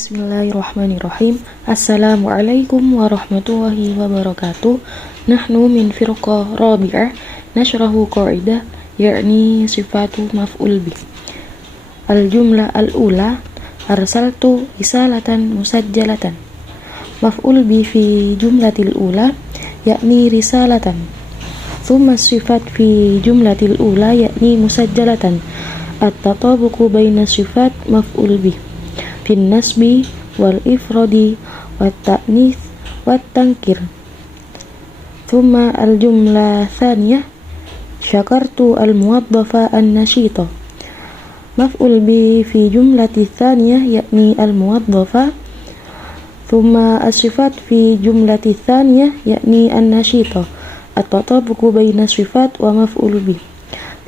Bismillahirrahmanirrahim. Assalamualaikum warahmatullahi wabarakatuh. Nahnu min firqah rabi'ah nashrahu qa'idah yakni sifatu maf'ul bih. Al-jumlah al-ula arsaltu risalatan musajjalatan. Maf'ul bih fi jumlatil ula yakni risalatan. Thumma sifat fi jumlatil ula yakni musajjalatan. At-tatabuqu baina sifat maf'ul bih fin nasbi wal ifradi wat ta'nits wat tankir. Thumma al jumlah thaniyah syakartu al muwaddafa an nasyita. Maf'ul bi fi jumlati thaniyah yakni al muwaddafa. Thumma as-sifat fi jumlati thaniyah yakni an nasyita. At-tatabuqu baina sifat wa maf'ul bi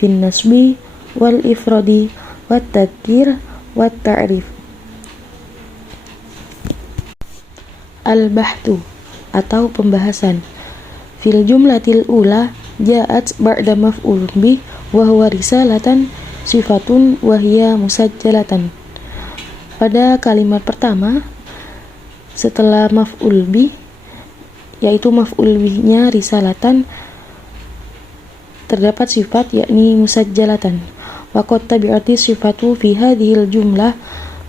fin nasbi wal ifradi wat tadkir wat ta'rif. Al-bahtu atau pembahasan. Fil jumlatil ula ja'at ba'da maf'ul bih wa huwa risalatan sifatun wa hiya musajjalatan. Pada kalimat pertama setelah maf'ul bih, yaitu maf'ul bihnya risalatan, terdapat sifat yakni musajjalatan. Wa qad tabi'ati sifatu fi hadhil jumlah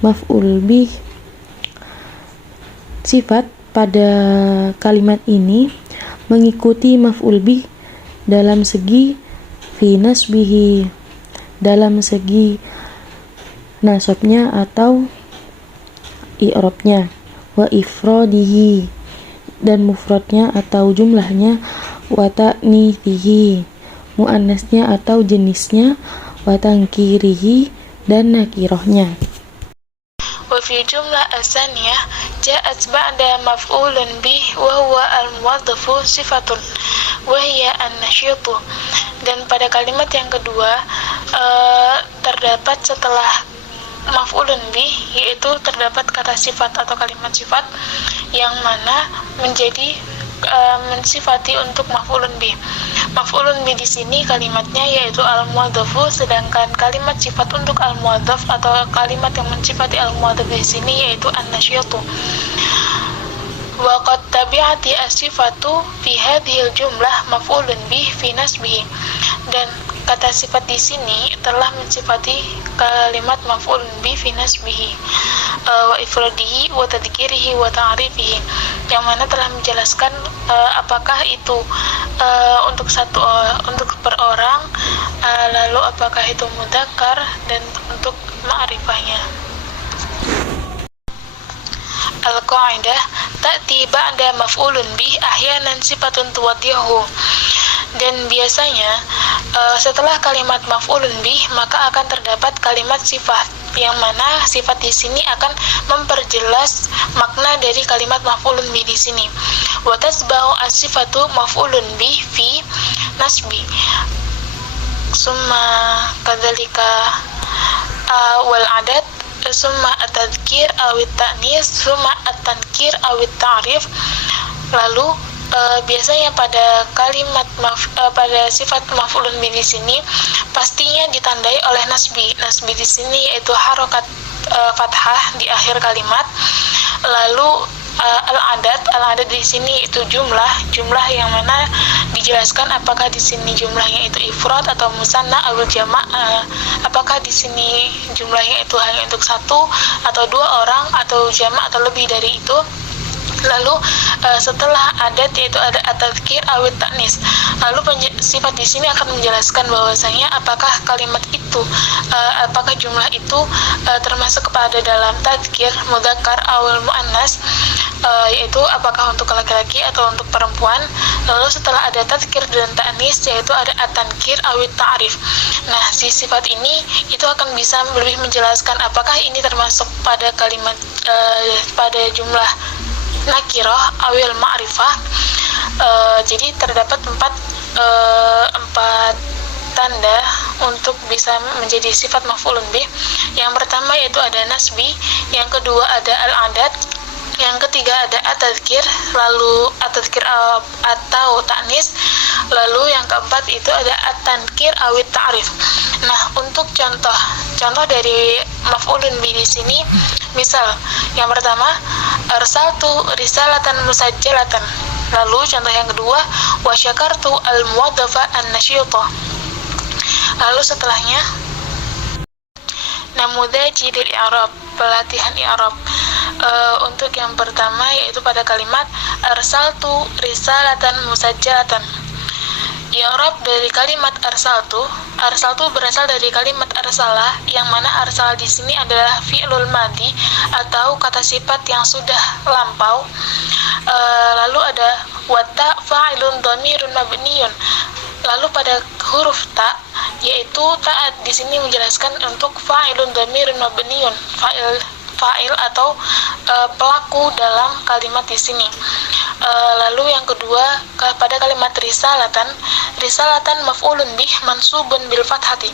maf'ul bih. Sifat pada kalimat ini mengikuti maf'ul bih dalam segi fi nasbihi, dalam segi nasabnya atau i'rabnya, wa ifradihi, dan mufradnya atau jumlahnya, wa ta'nithihi, muannasnya atau jenisnya, wa tankirihi, dan nakirahnya. Wa fi jumlah as-saniyah ja'at ba'da maf'ulun bih wa huwa al-muwaddafu sifatun wa hiya an-nasyitu. Dan pada kalimat yang kedua terdapat setelah maf'ulun bih, yaitu terdapat kata sifat atau kalimat sifat yang mana menjadi mensifati untuk maf'ulun bih. Maf'ulun bih di sini kalimatnya yaitu al-muwaddafu, sedangkan kalimat sifat untuk al-muwaddaf atau kalimat yang mensifati al-muwaddaf di sini yaitu an-nasyatu. Wa qad tabi'ati as-sifatu fi hadhil jumlah maf'ulun bih fi nasbihi. Dan kata sifat di sini telah mensifati kalimat maf'ulun bih fi nasbihi wa ifradihi wa tadhkirihi wa ta'rifihi, yang mana telah menjelaskan apakah itu untuk per orang, lalu apakah itu mudzakkar, dan untuk ma'rifahnya. Al-qaidah ta'ti ba'da maf'ulun bih ahyanan sifatun tuwaddihu. Dan biasanya setelah kalimat maf'ulun bih maka akan terdapat kalimat sifat, yang mana sifat di sini akan memperjelas makna dari kalimat maf'ulun bih di sini. Wa tasba'u as-sifatu maf'ulun bih fi nasbi. Summa kadzalika wal adat, summa at-tadhkir awit ta'nis, summa at-tankir awit ta'rif. Lalu biasanya pada kalimat pada sifat maf'ulun bih di sini pastinya ditandai oleh nasbi. Nasbi di sini yaitu harokat fathah di akhir kalimat. Lalu al-adat di sini itu jumlah yang mana dijelaskan apakah di sini jumlahnya itu ifrad atau musanna atau jama', apakah di sini jumlahnya itu hanya untuk satu atau dua orang atau jama' atau lebih dari itu. Lalu setelah adat yaitu ada at-tadhkir awit ta'nis. Lalu sifat di sini akan menjelaskan bahwasanya apakah kalimat itu, apakah jumlah itu termasuk kepada dalam tadhkir mudzakkar awal muannas, yaitu apakah untuk laki-laki atau untuk perempuan. Lalu setelah ada tadhkir dan ta'nis yaitu ada at-tankir awit ta'rif. Nah, si sifat ini itu akan bisa lebih menjelaskan apakah ini termasuk pada kalimat pada jumlah nakirah awil ma'rifah. Jadi terdapat empat tanda untuk bisa menjadi sifat maf'ulun bih. Yang pertama yaitu ada nasbi, yang kedua ada al-adat, yang ketiga ada at-tadhkir, lalu at-tadhkir atau ta'nis, lalu yang keempat itu ada at-tankir awit ta'rif. Nah, untuk contoh dari maf'ulun bih di sini Misal, yang pertama, arsaltu risalatan musajjalatan. Lalu contoh yang kedua, wa syakartu al-muwaddafa an-nasyita. Lalu setelahnya, namudzaji lil i'rab, pelatihan i'rab. Untuk yang pertama yaitu pada kalimat arsaltu risalatan musajjalatan. I'rab dari kalimat arsaltu berasal dari kalimat arsalah, yang mana arsal di sini adalah fi'lul madhi atau kata sifat yang sudah lampau. Lalu ada wata fa'ilun dhamirun mabniyun. Lalu pada huruf ta, yaitu ta di sini menjelaskan untuk fa'ilun dhamirun mabniyun, fa'il atau pelaku dalam kalimat di sini. Lalu yang kedua, pada kalimat risalatan maf'ulun bih mansubun bil fathati.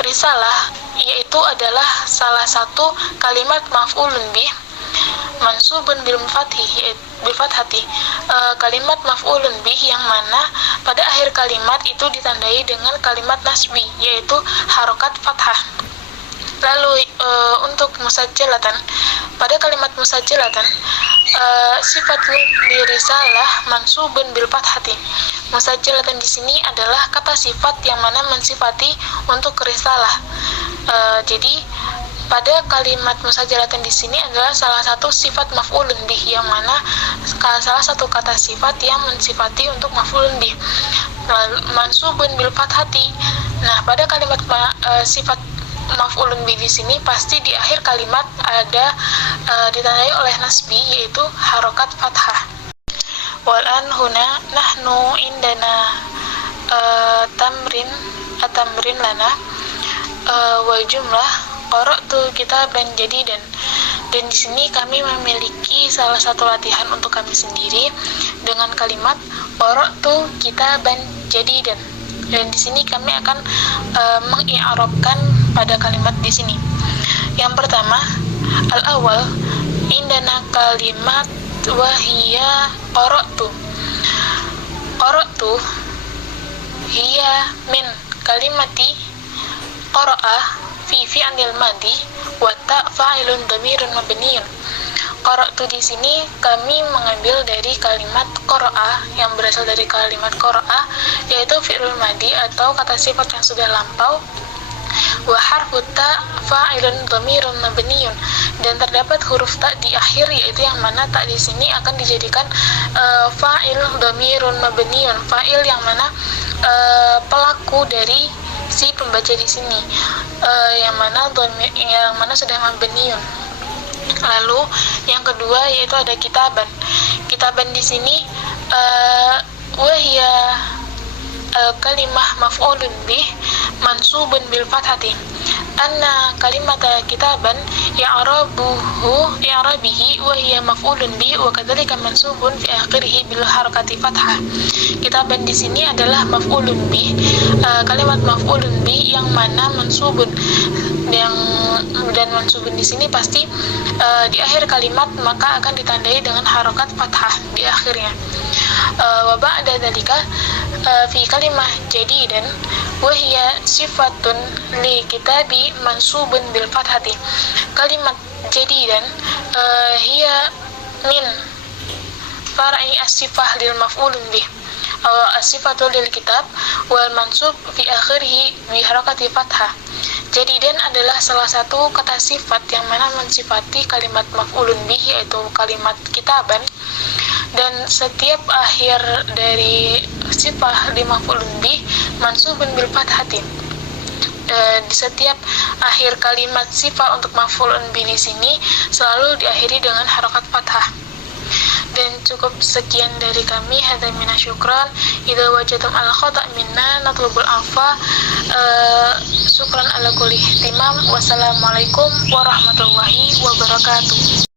Risalah yaitu adalah salah satu kalimat maf'ulun bih mansubun bil fathati, kalimat maf'ulun bih yang mana pada akhir kalimat itu ditandai dengan kalimat nasbi, yaitu harokat fathah. Lalu untuk musajjalatan, pada kalimat musajjalatan sifat di risalah mansubun bil fathati. Musajjalatan di sini adalah kata sifat yang mana mensifati untuk risalah. Jadi pada kalimat musajjalatan di sini adalah salah satu sifat maf'ulun bih, yang mana salah satu kata sifat yang mensifati untuk maf'ulun bih. Mansubun bil fathati. Nah, pada kalimat sifat maf'ulun bih di sini pasti di akhir kalimat ada ditandai oleh nasbi, yaitu harokat fathah. Walan huna nahnu indana tamrin lana wal jumlah qara'tu kitaban jadidan. Dan di sini kami memiliki salah satu latihan untuk kami sendiri dengan kalimat qara'tu kitaban jadidan. Dan di sini kami akan mengi'rabkan pada kalimat di sini. Yang pertama, al-awwal indana kalimat wahia qara'tu. Qara'tu hiya min kalimati qara'a fi fi'lil madhi wa ta fa'ilun dhamirun mabniyun. Qara'tu di sini kami mengambil dari kalimat qara'a yang berasal dari kalimat qara'a, yaitu fi'lul madhi atau kata sifat yang sudah lampau. Wa harfu ta fa'ilun dhamirun mabniyun, dan terdapat huruf ta di akhir, yaitu yang mana ta di sini akan dijadikan fa'il dhamirun mabniyun, fa'il yang mana pelaku dari si pembaca di sini, yang mana sudah mabniyun. Lalu yang kedua yaitu ada kitaban. Kitaban di sini wahia kalimah maf'ulun bih mansubun bil fathati. Anna kalimata kitaban i'rabihi wa hiya maf'ulun bih wa kadzalika mansubun fi akhirih bil harakati fathah. Kitaban di sini adalah maf'ulun bih, kalimat maf'ulun bih yang mana mansubun, dan mansubun di sini pasti di akhir kalimat maka akan ditandai dengan harokat fathah di akhirnya. Wa ba'da dzalika fi kalimah jadidan wa hiya sifatun li kitabi mansubun bil fathati. Kalimat jadidan hiya min far'i as-sifah lil maf'ulun bih as-sifatu lil kitab wal mansub fi akhirih bi harakati fathah. Jadidan adalah salah satu kata sifat yang mana mensifati kalimat maf'ulun bih, yaitu kalimat kitaban, dan setiap akhir dari sifat di maf'ulun bih mansubun bil fathati. Di setiap akhir kalimat sifat untuk maf'ulun bih di sini selalu diakhiri dengan harokat fathah. Dan cukup sekian dari kami. Hadza minasyukran. Idza wajadtum al khata' minna natlubul afwa. Syukran ala kulli ihtimam. Wassalamualaikum warahmatullahi wabarakatuh.